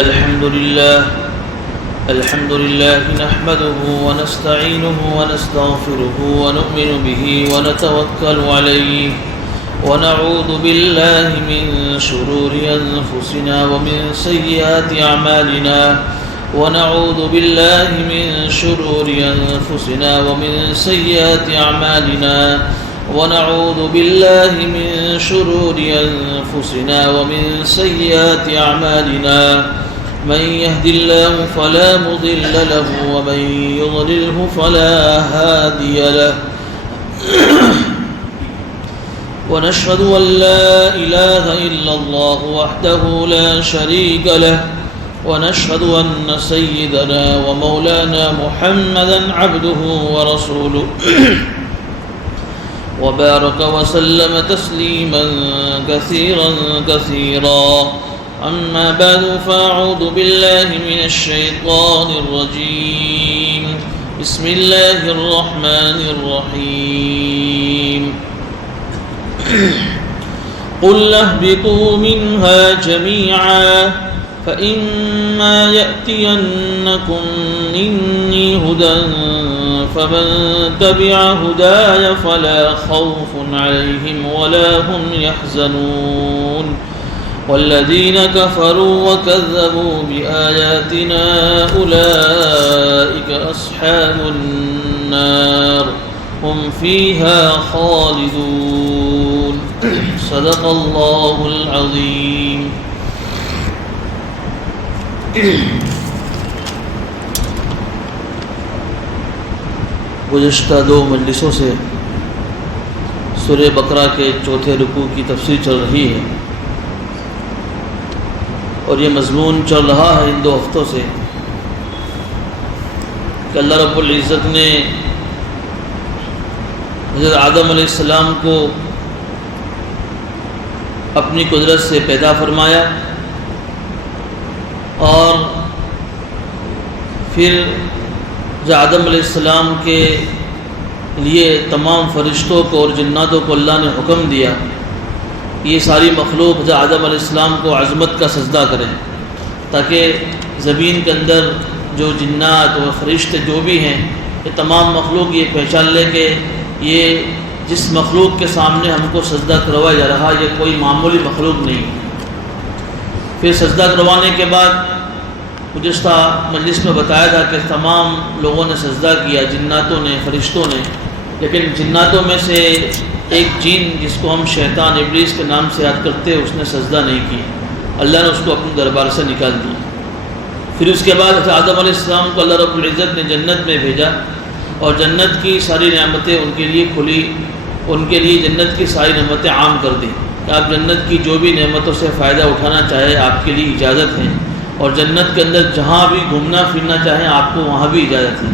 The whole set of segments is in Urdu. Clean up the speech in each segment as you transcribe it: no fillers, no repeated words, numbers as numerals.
الحمد لله نحمده ونستعينه ونستغفره ونؤمن به ونتوكل عليه ونعوذ بالله من شرور أنفسنا ومن سيئات أعمالنا ونعوذ بالله من شرور أنفسنا ومن سيئات أعمالنا ونعوذ بالله من شرور أنفسنا ومن سيئات أعمالنا من يهد الله فلا مضل له ومن يضلله فلا هادي له ونشهد أن لا إله إلا الله وحده لا شريك له ونشهد أن سيدنا ومولانا محمدا عبده ورسوله وبارك وسلم تسليما كثيرا أما بعد فأعوذ بالله من الشيطان الرجيم بسم الله الرحمن الرحيم قل اهبطوا منها جميعا فإما يأتينكم مني هدى فمن تبع هداي فلا خوف عليهم ولا هم يحزنون والذين كفروا وكذبوا بآياتنا أولئك أصحاب النار هم فيها خالدون صدق الله العظيم. گزشتہ دو مجلسوں سے سورہ بقرہ کے چوتھے رکوع کی تفسیر چل رہی ہے اور یہ مضمون چل رہا ہے ان دو ہفتوں سے کہ اللہ رب العزت نے حضرت آدم علیہ السلام کو اپنی قدرت سے پیدا فرمایا اور پھر آدم علیہ السلام کے لیے تمام فرشتوں کو اور جناتوں کو اللہ نے حکم دیا یہ ساری مخلوق آدم علیہ السلام کو عظمت کا سجدہ کریں تاکہ زمین کے اندر جو جنات اور فرشتے جو بھی ہیں یہ تمام مخلوق یہ پہچان لے کہ یہ جس مخلوق کے سامنے ہم کو سجدہ کروایا جا رہا یہ کوئی معمولی مخلوق نہیں. پھر سجدہ کروانے کے بعد گزشتہ مجلس میں بتایا تھا کہ تمام لوگوں نے سجدہ کیا، جناتوں نے، فرشتوں نے، لیکن جناتوں میں سے ایک جن جس کو ہم شیطان ابلیس کے نام سے یاد کرتے ہیں اس نے سجدہ نہیں کی، اللہ نے اس کو اپنے دربار سے نکال دیا. پھر اس کے بعد آدم علیہ السلام کو اللہ رب العزت نے جنت میں بھیجا اور جنت کی ساری نعمتیں ان کے لیے کھلی، ان کے لیے جنت کی ساری نعمتیں عام کر دیں کہ آپ جنت کی جو بھی نعمتوں سے فائدہ اٹھانا چاہے آپ کے لیے اجازت ہے اور جنت کے اندر جہاں بھی گھومنا پھرنا چاہیں آپ کو وہاں بھی اجازت ہے.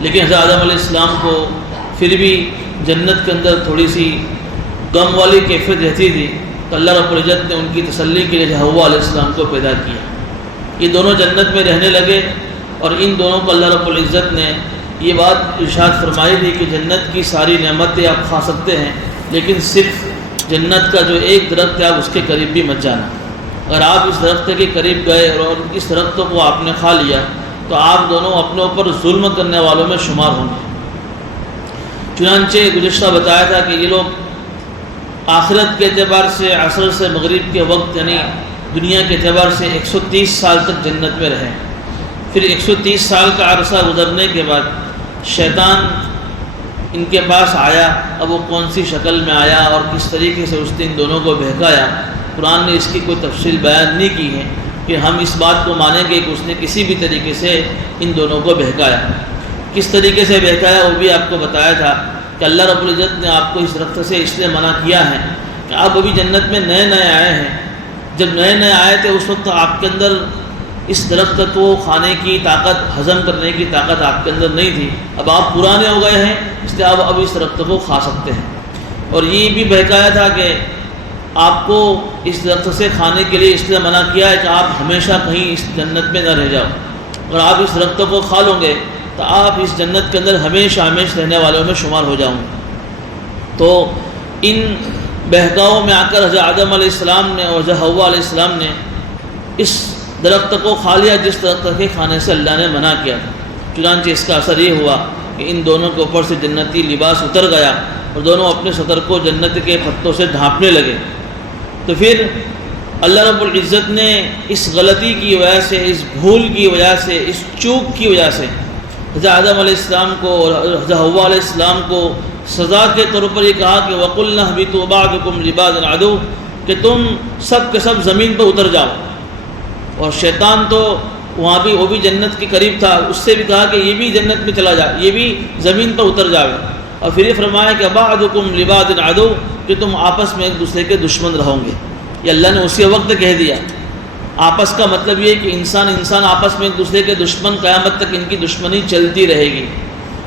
لیکن حضرت آدم علیہ السلام کو پھر بھی جنت کے اندر تھوڑی سی غم والی کیفیت رہتی تھی تو اللہ رب العزت نے ان کی تسلی کے لیے حوا علیہ السلام کو پیدا کیا. یہ دونوں جنت میں رہنے لگے اور ان دونوں کو اللہ رب العزت نے یہ بات ارشاد فرمائی تھی کہ جنت کی ساری نعمتیں آپ کھا سکتے ہیں لیکن صرف جنت کا جو ایک درخت ہے آپ اس کے قریب بھی مت جانا. اگر آپ اس درخت کے قریب گئے اور اس درخت کو آپ نے کھا لیا تو آپ دونوں اپنے اوپر ظلم کرنے والوں میں شمار ہوں گے. چنانچہ گزشتہ بتایا تھا کہ یہ لوگ آخرت کے اعتبار سے عصر سے مغرب کے وقت یعنی دنیا کے اعتبار سے 130 سال تک جنت میں رہے. پھر 130 سال کا عرصہ گزرنے کے بعد شیطان ان کے پاس آیا. اب وہ کون سی شکل میں آیا اور کس طریقے سے اس نے ان دونوں کو بہکایا قرآن نے اس کی کوئی تفصیل بیان نہیں کی ہے کہ ہم اس بات کو مانیں گے کہ اس نے کسی بھی طریقے سے ان دونوں کو بہکایا. کس طریقے سے بہکایا وہ بھی آپ کو بتایا تھا کہ اللہ رب العزت نے آپ کو اس درخت سے اس لیے منع کیا ہے کہ آپ ابھی جنت میں نئے آئے ہیں. جب نئے آئے تھے اس وقت آپ کے اندر اس درخت کو کھانے کی طاقت، ہضم کرنے کی طاقت آپ کے اندر نہیں تھی. اب آپ پرانے ہو گئے ہیں اس لیے آپ اب اس درخت کو کھا سکتے ہیں. اور یہ بھی بہکایا تھا کہ آپ کو اس درخت سے کھانے کے لیے اس لیے منع کیا ہے کہ آپ ہمیشہ کہیں اس جنت میں نہ رہ جاؤ. اگر آپ اس درخت کو کھا لو گے تو آپ اس جنت کے اندر ہمیشہ رہنے والوں میں شمار ہو جاؤں. تو ان بہکاؤں میں آ کر حضرت آدم علیہ السلام نے اور حضرت حوا علیہ السلام نے اس درخت کو کھا لیا جس درخت کے کھانے سے اللہ نے منع کیا تھا۔ چنانچہ اس کا اثر یہ ہوا کہ ان دونوں کے اوپر سے جنتی لباس اتر گیا اور دونوں اپنے صدر کو جنت کے پتوں سے ڈھانپنے لگے۔ تو پھر اللہ رب العزت نے اس غلطی کی وجہ سے، اس بھول کی وجہ سے، اس چوک کی وجہ سے حضرت آدم علیہ السلام کو اور حضرت حوا علیہ السلام کو سزا کے طور پر یہ کہا کہ وَقُلْنَا اهْبِطُوا بَعْضُكُمْ لِبَعْضٍ عَدُوٌّ، کہ تم سب کے سب زمین پر اتر جاؤ۔ اور شیطان تو وہاں بھی وہ بھی جنت کے قریب تھا، اس سے بھی کہا کہ یہ بھی جنت میں چلا جائے، یہ بھی زمین پر اتر جاؤ۔ اور پھر یہ فرمایا کہ بَعْضُكُمْ لِبَعْضٍ عَدُوٌّ، کہ تم آپس میں ایک دوسرے کے دشمن رہو گے۔ یہ اللہ نے اسی وقت کہہ دیا۔ آپس کا مطلب یہ کہ انسان آپس میں ایک دوسرے کے دشمن، قیامت تک ان کی دشمنی چلتی رہے گی۔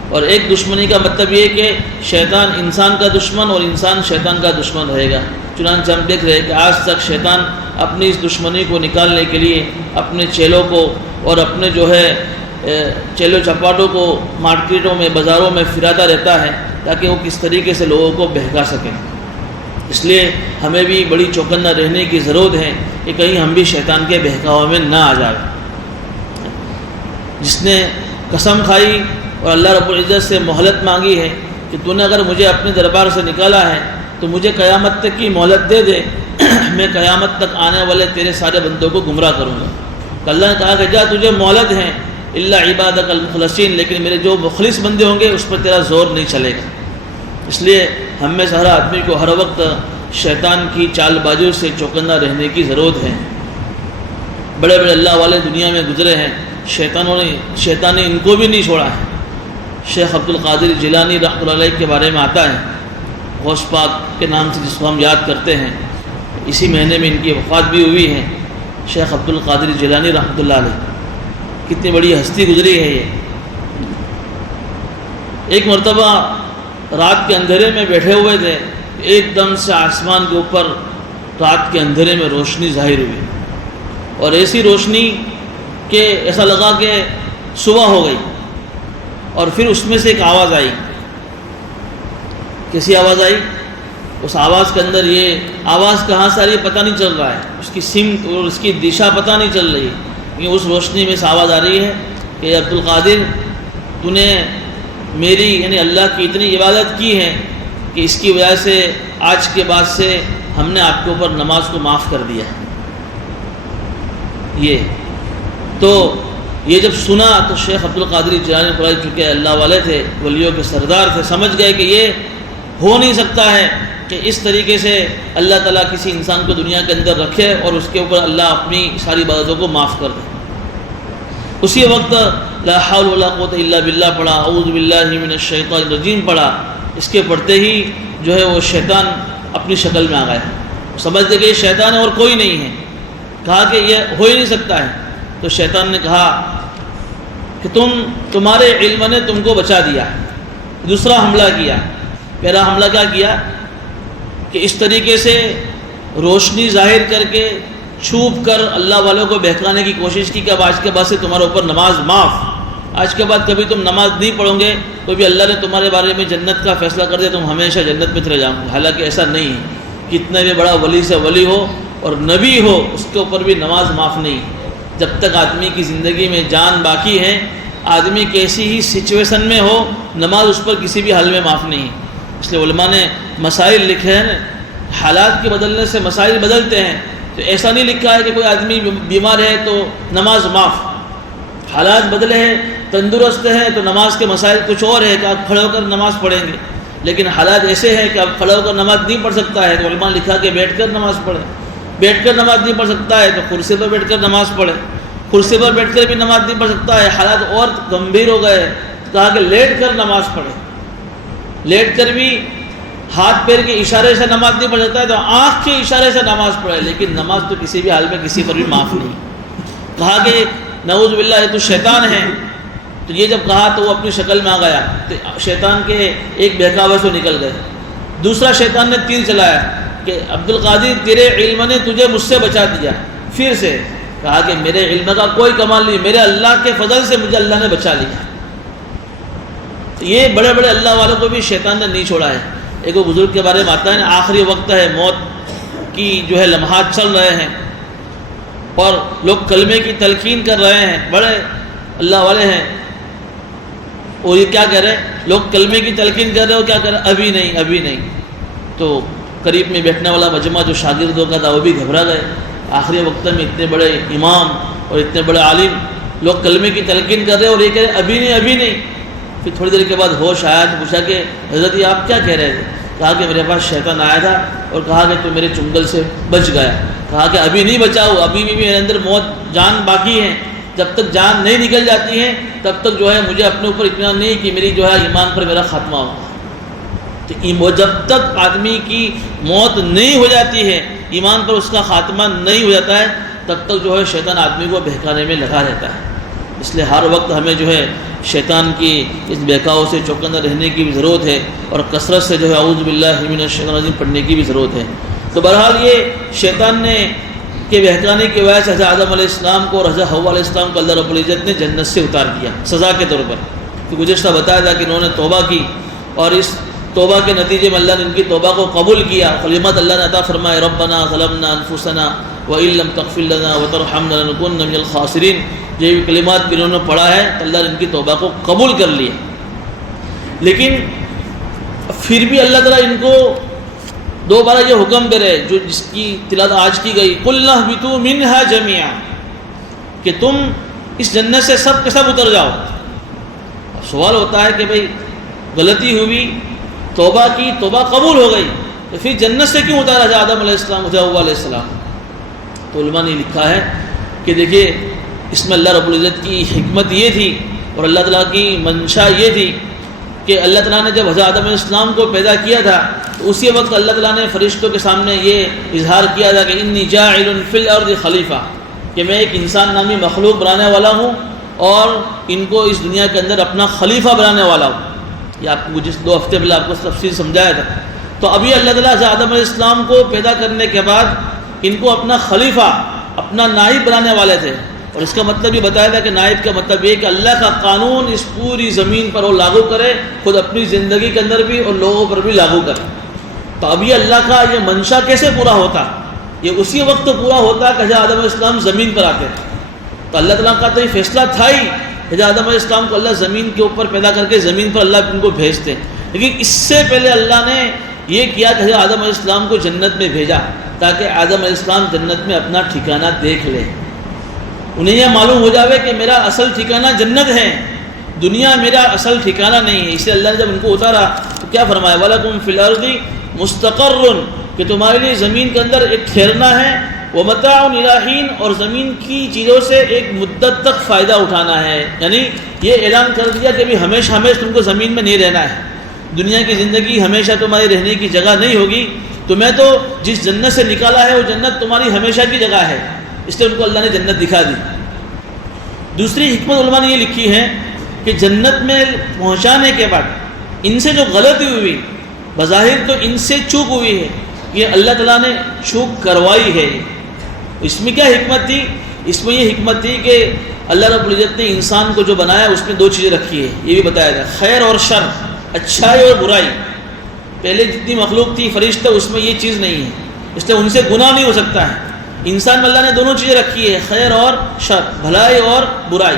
اور ایک دشمنی کا مطلب یہ کہ شیطان انسان کا دشمن اور انسان شیطان کا دشمن رہے گا۔ چنانچہ ہم دیکھ رہے ہیں کہ آج تک شیطان اپنی اس دشمنی کو نکالنے کے لیے اپنے چیلوں کو اور اپنے جو ہے چیلوں چپاٹوں کو مارکیٹوں میں، بازاروں میں پھراتا رہتا ہے تاکہ وہ کس طریقے سے لوگوں کو بہکا سکیں۔ اس لیے ہمیں بھی بڑی چوکنا رہنے کی ضرورت ہے کہ کہیں ہم بھی شیطان کے بہکاوے میں نہ آ جائیں۔ جس نے قسم کھائی اور اللہ رب العزت سے مہلت مانگی ہے کہ تو نے اگر مجھے اپنے دربار سے نکالا ہے تو مجھے قیامت تک کی مہلت دے دے، میں قیامت تک آنے والے تیرے سارے بندوں کو گمراہ کروں گا۔ تو اللہ نے کہا کہ جا تجھے مہلت ہے الا عبادک المخلصین، لیکن میرے جو مخلص بندے ہوں گے اس پر تیرا زور نہیں چلے گا۔ اس لیے ہم میں سے ہر آدمی کو ہر وقت شیطان کی چال بازیوں سے چوکنا رہنے کی ضرورت ہے۔ بڑے بڑے اللہ والے دنیا میں گزرے ہیں، شیطان نے ان کو بھی نہیں چھوڑا ہے۔ شیخ عبد القادر جیلانی رحمۃ اللہ علیہ کے بارے میں آتا ہے، غوث پاک کے نام سے جس کو ہم یاد کرتے ہیں، اسی مہینے میں ان کی وفات بھی ہوئی ہے۔ شیخ عبد القادر جیلانی رحمۃ اللہ علیہ، کتنی بڑی ہستی گزری ہے یہ۔ ایک مرتبہ رات کے اندھیرے میں بیٹھے ہوئے تھے، ایک دم سے آسمان کے اوپر رات کے اندھیرے میں روشنی ظاہر ہوئی، اور ایسی روشنی کہ ایسا لگا کہ صبح ہو گئی۔ اور پھر اس میں سے ایک آواز آئی۔ کیسی آواز آئی؟ اس آواز کے اندر یہ آواز کہاں سے آ رہی ہے پتہ نہیں چل رہا ہے، اس کی سمت اور اس کی دشا پتہ نہیں چل رہی ہے۔ اس روشنی میں سے آواز آ رہی ہے کہ عبد القادر، تو نے میری یعنی اللہ کی اتنی عبادت کی ہے کہ اس کی وجہ سے آج کے بعد سے ہم نے آپ کے اوپر نماز کو معاف کر دیا۔ یہ جب سنا تو شیخ عبد القادر جیلانی قرآن، چونکہ اللہ والے تھے، ولیوں کے سردار تھے، سمجھ گئے کہ یہ ہو نہیں سکتا ہے کہ اس طریقے سے اللہ تعالیٰ کسی انسان کو دنیا کے اندر رکھے اور اس کے اوپر اللہ اپنی ساری عبادتوں کو معاف کر دے۔ اسی وقت لا حول ولا قوت الا باللہ پڑھا، اعوذ باللہ من الشیطان الرجیم پڑھا۔ اس کے پڑھتے ہی جو ہے وہ شیطان اپنی شکل میں آ گیا، سمجھ گئے کہ یہ شیطان ہے اور کوئی نہیں ہے۔ کہا کہ یہ ہو ہی نہیں سکتا ہے۔ تو شیطان نے کہا کہ تمہارے علم نے تم کو بچا دیا۔ دوسرا حملہ کیا۔ پہلا حملہ کیا کیا کہ اس طریقے سے روشنی ظاہر کر کے چھوپ کر اللہ والوں کو بہکانے کی کوشش کی کہ اب آج کے بعد سے تمہارے اوپر نماز معاف، آج کے بعد کبھی تم نماز نہیں پڑھو گے تو بھی اللہ نے تمہارے بارے میں جنت کا فیصلہ کر دیا، تم ہمیشہ جنت میں چلے جاؤ گے۔ حالانکہ ایسا نہیں ہے، کتنا بھی بڑا ولی سے ولی ہو اور نبی ہو، اس کے اوپر بھی نماز معاف نہیں۔ جب تک آدمی کی زندگی میں جان باقی ہے، آدمی کیسی ہی سچویشن میں ہو، نماز اس پر کسی بھی حال میں معاف نہیں۔ اس لیے علماء نے مسائل لکھے ہیں، حالات کے بدلنے سے مسائل بدلتے ہیں، تو ایسا نہیں لکھا ہے کہ کوئی آدمی بیمار ہے تو نماز معاف، حالات بدلے ہیں، تندرست ہے تو نماز کے مسائل کچھ اور ہے کہ آپ کھڑے ہو کر نماز پڑھیں گے، لیکن حالات ایسے ہیں کہ آپ کھڑے ہو کر نماز نہیں پڑھ سکتا ہے تو علماء نے لکھا کہ بیٹھ کر نماز پڑھیں، بیٹھ کر نماز نہیں پڑھ سکتا ہے تو کرسی پر بیٹھ کر نماز پڑھیں، کرسی پر بیٹھ کر بھی نماز نہیں پڑھ سکتا ہے، حالات اور گمبھیر ہو گئے، کہا کہ لیٹ کر نماز پڑھیں، لیٹ کر بھی ہاتھ پیر کے اشارے سے نماز نہیں پڑھ سکتا ہے تو آنکھ کے اشارے سے نماز پڑھے، لیکن نماز تو کسی بھی حال میں کسی پر بھی معاف نہیں۔ کہا کہ نعوذ باللہ یہ تو شیطان ہے، تو یہ جب کہا تو وہ اپنی شکل میں آ گیا، تو شیطان کے ایک بہکاوے سے نکل گئے۔ دوسرا شیطان نے تیر چلایا کہ عبد القادر تیرے علم نے تجھے مجھ سے بچا دیا۔ پھر سے کہا کہ میرے علم کا کوئی کمال نہیں، میرے اللہ کے فضل سے مجھے اللہ نے بچا لیا۔ یہ بڑے بڑے اللہ والوں کو بھی شیطان نے نہیں چھوڑا ہے۔ ایک وہ بزرگ کے بارے میں آتا ہے نا، آخری وقت ہے، موت کی جو ہے لمحات چل رہے ہیں، اور لوگ کلمے کی تلقین کر رہے ہیں، بڑے اللہ والے ہیں، اور یہ کیا کہہ رہے ہیں؟ لوگ کلمے کی تلقین کر رہے ہو، کیا کہہ رہے ہیں؟ ابھی نہیں، ابھی نہیں۔ تو قریب میں بیٹھنے والا مجمع جو شاگردوں کا تھا وہ بھی گھبرا گئے، آخری وقت میں اتنے بڑے امام اور اتنے بڑے عالم لوگ کلمے کی تلقین کر رہے ہیں اور یہ کہہ رہے ہیں ابھی نہیں، ابھی نہیں۔ پھر تھوڑی دیر کے بعد ہوش آیا تو پوچھا کہ حضرت یہ آپ کیا کہہ رہے تھے؟ کہا کہ میرے پاس شیطان آیا تھا اور کہا کہ تو میرے چنگل سے بچ گیا۔ کہا کہ ابھی نہیں بچا ہوں، ابھی بھی میرے اندر موت جان باقی ہے، جب تک جان نہیں نکل جاتی ہے تب تک جو ہے مجھے اپنے اوپر اطمینان نہیں کہ میری جو ہے ایمان پر میرا خاتمہ ہوگا۔ تو جب تک آدمی کی موت نہیں ہو جاتی ہے، ایمان پر اس کا خاتمہ نہیں ہو جاتا ہے، تب تک جو ہے شیطان آدمی کو بہکانے میں لگا رہتا ہے۔ اس لیے ہر وقت ہمیں جو ہے شیطان کی اس بہکاؤ سے چوکندہ رہنے کی بھی ضرورت ہے، اور کثرت سے جو ہے اعوذ باللہ من الشیطان الرجیم پڑھنے کی بھی ضرورت ہے۔ تو بہرحال یہ شیطان نے کے بہکانے کی وجہ سے حضرت آدم علیہ السلام کو اور حضرت حوا علیہ السلام کو اللہ رب العزت نے جنت سے اتار دیا سزا کے طور پر۔ تو گزشتہ بتایا تھا کہ انہوں نے توبہ کی، اور اس توبہ کے نتیجے میں اللہ نے ان کی توبہ کو قبول کیا۔ کلمات اللہ نے عطا فرمائے، ربنا ظلمنا انفسنا وان لم تغفر لنا وترحمنا لنكونن من الخاسرین۔ یہ کلمات بھی انہوں نے پڑھا ہے تو اللہ نے ان کی توبہ کو قبول کر لیا۔ لیکن پھر بھی اللہ تعالیٰ ان کو دوبارہ یہ حکم کرے جو جس کی تلاوت آج کی گئی، قُلْنَا اهْبِطُوا مِنْهَا جَمِيعًا، کہ تم اس جنت سے سب کے سب اتر جاؤ۔ سوال ہوتا ہے کہ بھئی غلطی ہوئی، توبہ کی، توبہ قبول ہو گئی، تو پھر جنت سے کیوں اتارا جائے آدم علیہ السلام حضرت حوا علیہ السلام؟ تو علماء نے لکھا ہے کہ دیکھیے اس میں اللہ رب العزت کی حکمت یہ تھی اور اللہ تعالیٰ کی منشا یہ تھی کہ اللہ تعالیٰ نے جب حضرت آدم علیہ السلام کو پیدا کیا تھا تو اسی وقت اللہ تعالیٰ نے فرشتوں کے سامنے یہ اظہار کیا تھا کہ انی جاعل فی الارض خلیفہ، کہ میں ایک انسان نامی مخلوق بنانے والا ہوں اور ان کو اس دنیا کے اندر اپنا خلیفہ بنانے والا ہوں۔ یہ آپ کو جس 2 ہفتے پہلے آپ کو تفصیل سمجھایا تھا۔ تو ابھی اللہ تعالیٰ حضرت آدم علیہ السلام کو پیدا کرنے کے بعد ان کو اپنا خلیفہ، اپنا نائب بنانے والے تھے، اور اس کا مطلب یہ بتایا تھا کہ نائب کا مطلب یہ کہ اللہ کا قانون اس پوری زمین پر وہ لاگو کرے، خود اپنی زندگی کے اندر بھی اور لوگوں پر بھی لاگو کرے۔ تو اب یہ اللہ کا یہ منشا کیسے پورا ہوتا؟ یہ اسی وقت پورا ہوتا کہ حضرت آدم علیہ السلام زمین پر آتے۔ تو اللہ تعالیٰ کا تو یہ فیصلہ تھا ہی، حضرت آدم علیہ السلام کو اللہ زمین کے اوپر پیدا کر کے زمین پر اللہ ان کو بھیجتے، لیکن اس سے پہلے اللہ نے یہ کیا کہ حضرت آدم علیہ السلام کو جنت میں بھیجا تاکہ آدم علیہ السلام جنت میں اپنا ٹھکانہ دیکھ لے، انہیں یہ معلوم ہو جاوے کہ میرا اصل ٹھکانہ جنت ہے، دنیا میرا اصل ٹھکانہ نہیں ہے۔ اس لیے اللہ نے جب ان کو اتارا تو کیا فرمایا، وَلَكُمْ فِي الْأَرْضِ مُسْتَقَرٌّ، کہ تمہارے لیے زمین کے اندر ایک ٹھہرنا ہے، وَمَتَاعٌ إِلَىٰ حِينٍ، اور زمین کی چیزوں سے ایک مدت تک فائدہ اٹھانا ہے۔ یعنی یہ اعلان کر دیا کہ بھی ہمیشہ ہمیشہ تم کو زمین میں نہیں رہنا ہے، دنیا کی زندگی ہمیشہ تمہاری رہنے کی جگہ نہیں ہوگی، تمہیں تو جس جنت سے نکالا ہے وہ جنت تمہاری ہمیشہ کی جگہ ہے، اس لیے ان کو اللہ نے جنت دکھا دی۔ دوسری حکمت علماء نے یہ لکھی ہے کہ جنت میں پہنچانے کے بعد ان سے جو غلطی ہوئی، بظاہر تو ان سے چوک ہوئی ہے، یہ اللہ تعالیٰ نے چوک کروائی ہے۔ اس میں کیا حکمت تھی؟ اس میں یہ حکمت تھی کہ اللہ رب العزت نے انسان کو جو بنایا اس میں 2 چیزیں رکھی ہے، یہ بھی بتایا تھا، خیر اور شر، اچھائی اور برائی۔ پہلے جتنی مخلوق تھی فرشتہ، اس میں یہ چیز نہیں ہے، اس لیے ان سے گناہ نہیں ہو سکتا ہے۔ انسان میں اللہ نے دونوں چیزیں رکھی ہے، خیر اور شر، بھلائی اور برائی۔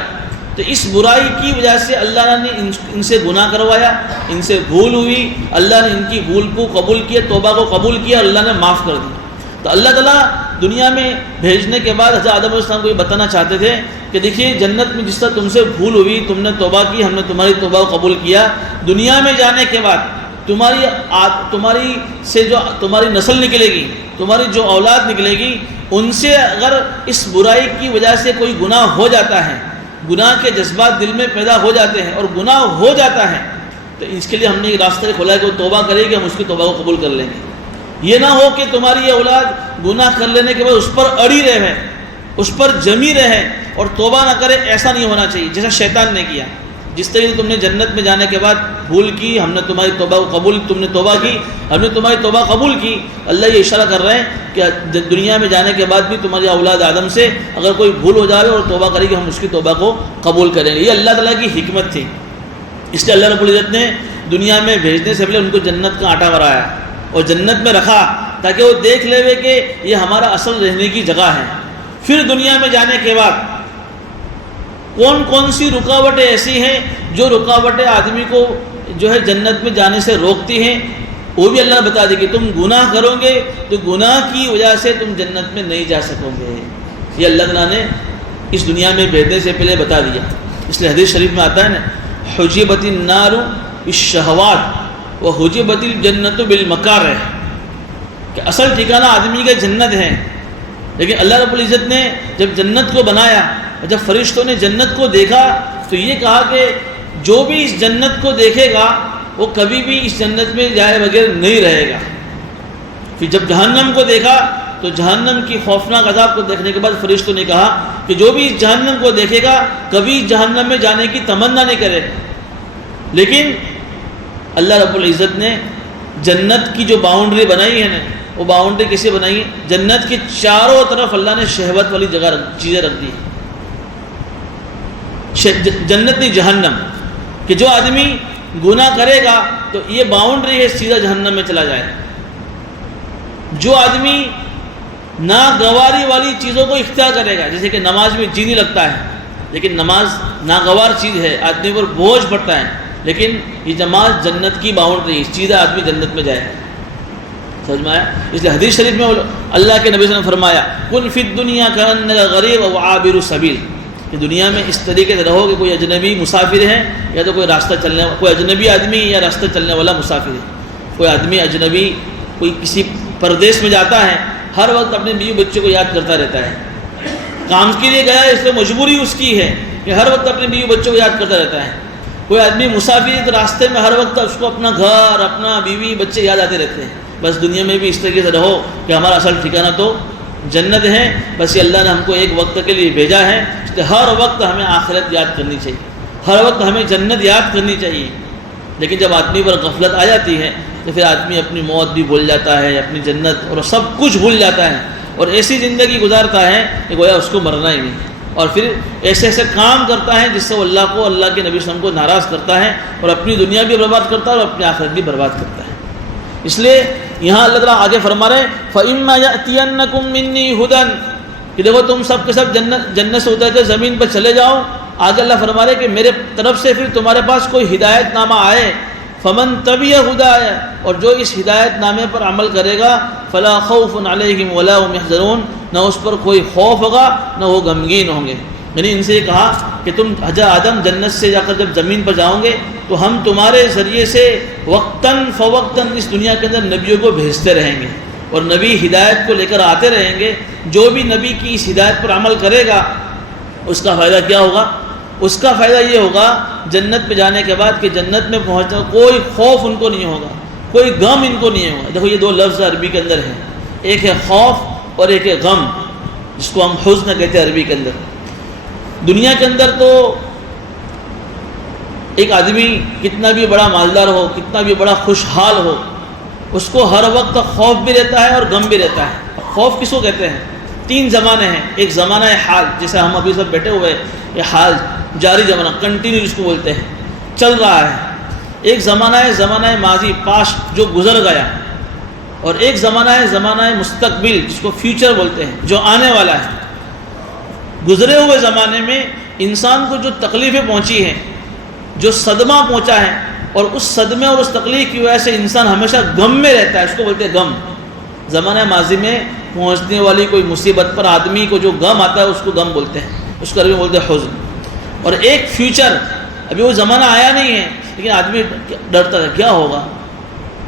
تو اس برائی کی وجہ سے اللہ نے ان سے گناہ کروایا، ان سے بھول ہوئی، اللہ نے ان کی بھول کو قبول کیا، توبہ کو قبول کیا اور اللہ نے معاف کر دی۔ تو اللہ تعالیٰ دنیا میں بھیجنے کے بعد حضرت آدم علیہ السلام کو یہ بتانا چاہتے تھے کہ دیکھیے جنت میں جس طرح تم سے بھول ہوئی، تم نے توبہ کی، ہم نے تمہاری توبہ کو قبول کیا، دنیا میں جانے کے بعد تمہاری سے جو تمہاری نسل نکلے گی، تمہاری جو اولاد نکلے گی، ان سے اگر اس برائی کی وجہ سے کوئی گناہ ہو جاتا ہے، گناہ کے جذبات دل میں پیدا ہو جاتے ہیں اور گناہ ہو جاتا ہے، تو اس کے لیے ہم نے ایک راستہ کھولا ہے کہ وہ توبہ کرے گی، ہم اس کی توبہ کو قبول کر لیں گے۔ یہ نہ ہو کہ تمہاری یہ اولاد گناہ کر لینے کے بعد اس پر اڑی رہے، اس پر جمی رہے اور توبہ نہ کرے، ایسا نہیں ہونا چاہیے جیسا شیطان نے کیا۔ جس طریقے سے تم نے جنت میں جانے کے بعد بھول کی، ہم نے تمہاری توبہ کو قبول، تم نے توبہ کی، ہم نے تمہاری توبہ قبول کی۔ اللہ یہ اشارہ کر رہے ہیں کہ دنیا میں جانے کے بعد بھی تمہاری اولاد آدم سے اگر کوئی بھول ہو جائے اور توبہ کرے گی، ہم اس کی توبہ کو قبول کریں گے۔ یہ اللہ تعالیٰ کی حکمت تھی۔ اس لیے اللہ رب العزت نے دنیا میں بھیجنے سے پہلے ان کو جنت کا آٹا بھرایا اور جنت میں رکھا تاکہ وہ دیکھ لے کہ یہ ہمارا اصل رہنے کی جگہ ہے۔ پھر دنیا میں جانے کے بعد کون کون سی رکاوٹیں ایسی ہیں جو رکاوٹیں آدمی کو جو ہے جنت میں جانے سے روکتی ہیں، وہ بھی اللہ بتا دے کہ تم گناہ کرو گے تو گناہ کی وجہ سے تم جنت میں نہیں جا سکو گے۔ یہ اللہ تعالیٰ نے اس دنیا میں بھیجنے سے پہلے بتا دیا۔ اس لیے حدیث شریف میں آتا ہے نا، حجبت النار بالشہوات وحجبت الجنت بالمکارہ، کہ اصل ٹھکانہ آدمی کا جنت ہے، لیکن اللہ رب العزت نے جب جنت کو بنایا، جب فرشتوں نے جنت کو دیکھا تو یہ کہا کہ جو بھی اس جنت کو دیکھے گا وہ کبھی بھی اس جنت میں جائے بغیر نہیں رہے گا۔ پھر جب جہنم کو دیکھا تو جہنم کی خوفناک عذاب کو دیکھنے کے بعد فرشتوں نے کہا کہ جو بھی اس جہنم کو دیکھے گا کبھی جہنم میں جانے کی تمنا نہیں کرے گا۔ لیکن اللہ رب العزت نے جنت کی جو باؤنڈری بنائی ہے نا، وہ باؤنڈری کیسے بنائی ہے؟ جنت کے چاروں طرف اللہ نے شہوت والی جگہ چیزیں رکھ دی۔ جنت نہیں، جہنم، کہ جو آدمی گناہ کرے گا تو یہ باؤنڈری ہے، سیدھا جہنم میں چلا جائے۔ جو آدمی ناگواری والی چیزوں کو اختیار کرے گا، جیسے کہ نماز میں جی نہیں لگتا ہے، لیکن نماز ناگوار چیز ہے، آدمی پر بوجھ پڑتا ہے، لیکن یہ جماعت جنت کی باؤنڈری ہے، سیدھا آدمی جنت میں جائے۔ سمجھ میں آیا؟ اس لیے حدیث شریف میں اللہ کے نبی صلی اللہ علیہ وسلم نے فرمایا، کن فی الدنیا کأنک غریب و عابر سبیل، کہ دنیا میں اس طریقے سے رہو کہ کوئی اجنبی مسافر ہے یا تو کوئی راستہ چلنے، کوئی اجنبی آدمی یا راستہ چلنے والا مسافر ہے۔ کوئی آدمی اجنبی کوئی کسی پردیس میں جاتا ہے، ہر وقت اپنے بیوی بچوں کو یاد کرتا رہتا ہے، کام کے لیے گیا ہے، اس لیے مجبوری اس کی ہے کہ ہر وقت اپنے بیوی بچوں کو یاد کرتا رہتا ہے۔ کوئی آدمی مسافر ہے تو راستے میں ہر وقت اس کو اپنا گھر، اپنا بیوی بچے یاد آتے رہتے ہیں۔ بس دنیا میں بھی اس طریقے سے رہو کہ ہمارا اصل ٹھکانہ تو جنت ہے، بس یہ اللہ نے ہم کو ایک وقت کے لیے بھیجا ہے، اس لیے ہر وقت ہمیں آخرت یاد کرنی چاہیے، ہر وقت ہمیں جنت یاد کرنی چاہیے۔ لیکن جب آدمی پر غفلت آ جاتی ہے تو پھر آدمی اپنی موت بھی بھول جاتا ہے، اپنی جنت اور سب کچھ بھول جاتا ہے، اور ایسی زندگی گزارتا ہے کہ گویا اس کو مرنا ہی نہیں، اور پھر ایسے ایسے کام کرتا ہے جس سے وہ اللہ کو، اللہ کے نبی صلی اللہ علیہ وسلم کو ناراض کرتا ہے، اور اپنی دنیا بھی برباد کرتا ہے اور اپنی آخرت بھی برباد کرتا ہے۔ اس لیے یہاں اللہ تعالیٰ آگے فرما رہے ہیں فَإِمَّا يَأْتِيَنَّكُم مِّنِّي هُدًى، کہ دیکھو تم سب کے سب جنت سے اتر کے زمین پر چلے جاؤ۔ آگے اللہ فرما رہے کہ میرے طرف سے پھر تمہارے پاس کوئی ہدایت نامہ آئے، فَمَن تَبِعَ هُدَايَ، اور جو اس ہدایت نامے پر عمل کرے گا فَلَا خَوْفٌ عَلَيْهِمْ وَلَا هُمْ يَحْزَنُونَ، نہ اس پر کوئی خوف ہوگا نہ وہ غمگین ہوں گے۔ یعنی ان سے یہ کہا کہ تم حضرت آدم جنت سے جا کر جب زمین پر جاؤ گے تو ہم تمہارے ذریعے سے وقتاً فوقتاً اس دنیا کے اندر نبیوں کو بھیجتے رہیں گے، اور نبی ہدایت کو لے کر آتے رہیں گے۔ جو بھی نبی کی اس ہدایت پر عمل کرے گا اس کا فائدہ کیا ہوگا؟ اس کا فائدہ یہ ہوگا جنت میں جانے کے بعد کہ جنت میں پہنچنا کوئی خوف ان کو نہیں ہوگا، کوئی غم ان کو نہیں ہوگا۔ دیکھو یہ دو لفظ عربی کے اندر ہیں، ایک ہے خوف اور ایک ہے غم، جس کو ہم حزن کہتے ہیں عربی کے اندر۔ دنیا کے اندر تو ایک آدمی کتنا بھی بڑا مالدار ہو، کتنا بھی بڑا خوشحال ہو، اس کو ہر وقت خوف بھی رہتا ہے اور غم بھی رہتا ہے۔ خوف کس کو کہتے ہیں؟ تین زمانے ہیں۔ ایک زمانہ حال، جیسے ہم ابھی سب بیٹھے ہوئے، یہ حال جاری زمانہ، کنٹینیو جس کو بولتے ہیں، چل رہا ہے۔ ایک زمانہ ہے زمانہ ماضی، پاسٹ، جو گزر گیا، اور ایک زمانہ ہے زمانہ مستقبل، جس کو فیوچر بولتے ہیں، جو آنے والا ہے۔ گزرے ہوئے زمانے میں انسان کو جو تکلیفیں پہنچی ہیں، جو صدمہ پہنچا ہے، اور اس صدمے اور اس تکلیف کی وجہ سے انسان ہمیشہ غم میں رہتا ہے، اس کو بولتے ہیں غم۔ زمانہ ماضی میں پہنچنے والی کوئی مصیبت پر آدمی کو جو غم آتا ہے اس کو غم بولتے ہیں، اس کو عربی میں بولتے ہیں حزن۔ اور ایک فیوچر، ابھی وہ زمانہ آیا نہیں ہے لیکن آدمی ڈرتا ہے، کیا ہوگا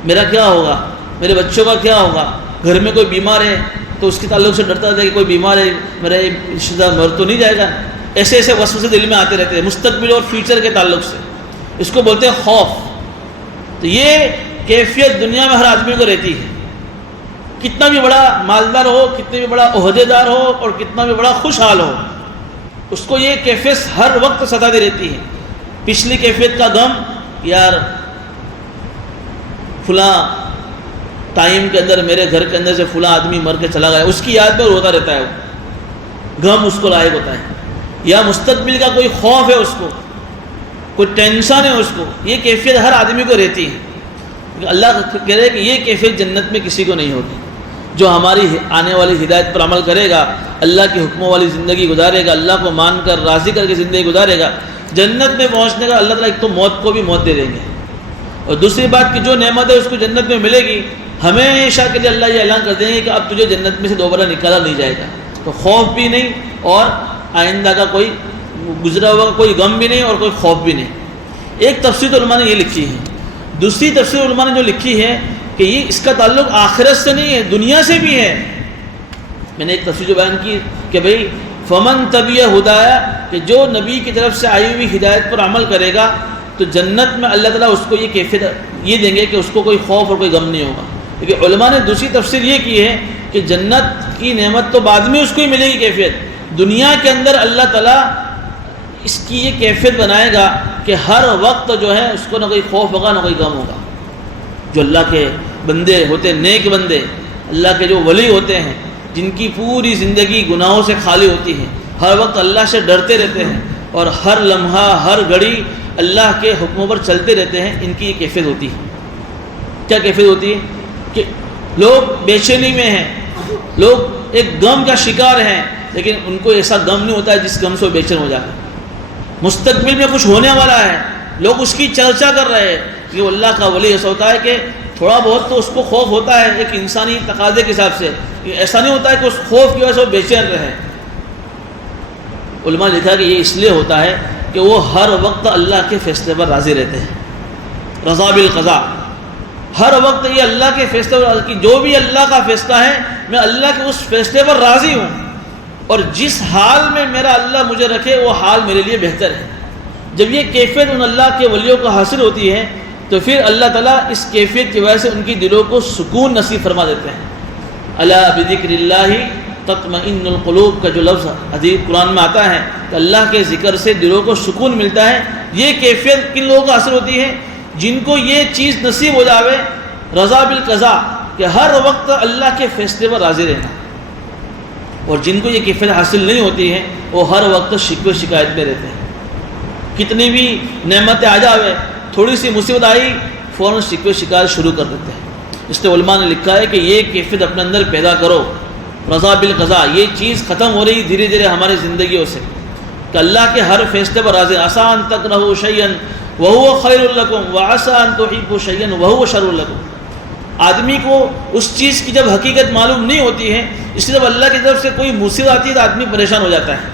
میرا، کیا ہوگا میرے بچوں کا، کیا ہوگا، گھر میں کوئی بیمار ہے تو اس کے تعلق سے ڈرتا تھا کہ کوئی بیمار ہے، میرا رشتہ دار مر تو نہیں جائے گا۔ ایسے ایسے وسوسے دل میں آتے رہتے ہیں مستقبل اور فیوچر کے تعلق سے، اس کو بولتے ہیں خوف۔ تو یہ کیفیت دنیا میں ہر آدمی کو رہتی ہے، کتنا بھی بڑا مالدار ہو، کتنے بھی بڑا عہدے دار ہو، اور کتنا بھی بڑا خوشحال ہو، اس کو یہ کیفیت ہر وقت ستاتی رہتی ہے۔ پچھلی کیفیت کا غم، یار فلاں ٹائم کے اندر میرے گھر کے اندر سے فلاں آدمی مر کے چلا گیا، اس کی یاد پر روتا رہتا ہے، وہ غم اس کو لائق ہوتا ہے۔ یا مستقبل کا کوئی خوف ہے اس کو، کوئی ٹینشن ہے اس کو، یہ کیفیت ہر آدمی کو رہتی ہے۔ اللہ کہہ رہے کہ یہ کیفیت جنت میں کسی کو نہیں ہوتی۔ جو ہماری آنے والی ہدایت پر عمل کرے گا، اللہ کے حکموں والی زندگی گزارے گا، اللہ کو مان کر راضی کر کے زندگی گزارے گا، جنت میں پہنچنے کا اللہ تعالیٰ ایک تو موت کو بھی موت دے دیں گے، اور دوسری بات کہ جو نعمت ہے اس کو جنت میں ملے گی، ہمیشہ کے لیے اللہ یہ اعلان کر دیں گے کہ اب تجھے جنت میں سے دوبارہ نکالا نہیں جائے گا، تو خوف بھی نہیں اور آئندہ کا کوئی گزرا ہوا کوئی غم بھی نہیں اور کوئی خوف بھی نہیں۔ ایک تفسیر علماء نے یہ لکھی ہے، دوسری تفسیر علماء نے جو لکھی ہے کہ یہ اس کا تعلق آخرت سے نہیں ہے، دنیا سے بھی ہے۔ میں نے ایک تفسیر جو بیان کی کہ بھئی فمن تبع ہدایا، کہ جو نبی کی طرف سے آئی ہوئی ہدایت پر عمل کرے گا تو جنت میں اللہ تعالیٰ اس کو یہ کیفیت یہ دیں گے کہ اس کو کوئی خوف اور کوئی غم نہیں ہوگا۔ لیکن علماء نے دوسری تفسیر یہ کی ہے کہ جنت کی نعمت تو بعد میں اس کو ہی ملے گی کیفیت، دنیا کے اندر اللہ تعالیٰ اس کی یہ کیفیت بنائے گا کہ ہر وقت جو ہے اس کو نہ کوئی خوف ہوگا نہ کوئی غم ہوگا۔ جو اللہ کے بندے ہوتے ہیں، نیک بندے، اللہ کے جو ولی ہوتے ہیں، جن کی پوری زندگی گناہوں سے خالی ہوتی ہے، ہر وقت اللہ سے ڈرتے رہتے ہیں اور ہر لمحہ ہر گھڑی اللہ کے حکموں پر چلتے رہتے ہیں، ان کی یہ کیفیت ہوتی ہے۔ کیا کیفیت ہوتی ہے؟ کہ لوگ بے چینی میں ہیں، لوگ ایک غم کا شکار ہیں، لیکن ان کو ایسا غم نہیں ہوتا ہے جس غم سے وہ بے چین ہو جاتے ہیں۔ مستقبل میں کچھ ہونے والا ہے، لوگ اس کی چرچا کر رہے ہیں کہ وہ اللہ کا ولی ایسا ہوتا ہے کہ تھوڑا بہت تو اس کو خوف ہوتا ہے ایک انسانی تقاضے کے حساب سے، ایسا نہیں ہوتا ہے کہ اس خوف کی وجہ سے وہ بے چین رہے۔ علماء نے لکھا کہ یہ اس لیے ہوتا ہے کہ وہ ہر وقت اللہ کے فیصلے پر راضی رہتے ہیں، رضا بالقضاء، ہر وقت یہ اللہ کے فیصلے پر کہ جو بھی اللہ کا فیصلہ ہے میں اللہ کے اس فیصلے پر راضی ہوں، اور جس حال میں میرا اللہ مجھے رکھے وہ حال میرے لیے بہتر ہے۔ جب یہ کیفیت ان اللہ کے ولیوں کو حاصل ہوتی ہے تو پھر اللہ تعالیٰ اس کیفیت کی وجہ سے ان کی دلوں کو سکون نصیب فرما دیتے ہیں۔ الا بذکر اللہ تطمئن القلوب کا جو لفظ حدیث قرآن میں آتا ہے کہ اللہ کے ذکر سے دلوں کو سکون ملتا ہے، یہ کیفیت کن لوگوں کو حاصل ہوتی ہے؟ جن کو یہ چیز نصیب ہو جاوے، رضا بالقضاء، کہ ہر وقت اللہ کے فیصلے پر راضی رہنا، اور جن کو یہ کیفیت حاصل نہیں ہوتی ہے وہ ہر وقت شکوے شکایت میں رہتے ہیں۔ کتنی بھی نعمتیں آ جاوے، تھوڑی سی مصیبت آئی فوراً شکوے شکایت شروع کر دیتے ہیں۔ اس لیے علماء نے لکھا ہے کہ یہ کیفیت اپنے اندر پیدا کرو، رضا بالقضاء، یہ چیز ختم ہو رہی دھیرے دھیرے ہماری زندگیوں سے کہ اللہ کے ہر فیصلے پر راضی۔ عسیٰ ان تکرہوا شیئا وہو خیر لکم وعسیٰ ان تحبوا شیئا وہو شر لکم۔ آدمی کو اس چیز کی جب حقیقت معلوم نہیں ہوتی ہے، اس لیے جب اللہ کی طرف سے کوئی مصیبت آتی ہے تو آدمی پریشان ہو جاتا ہے،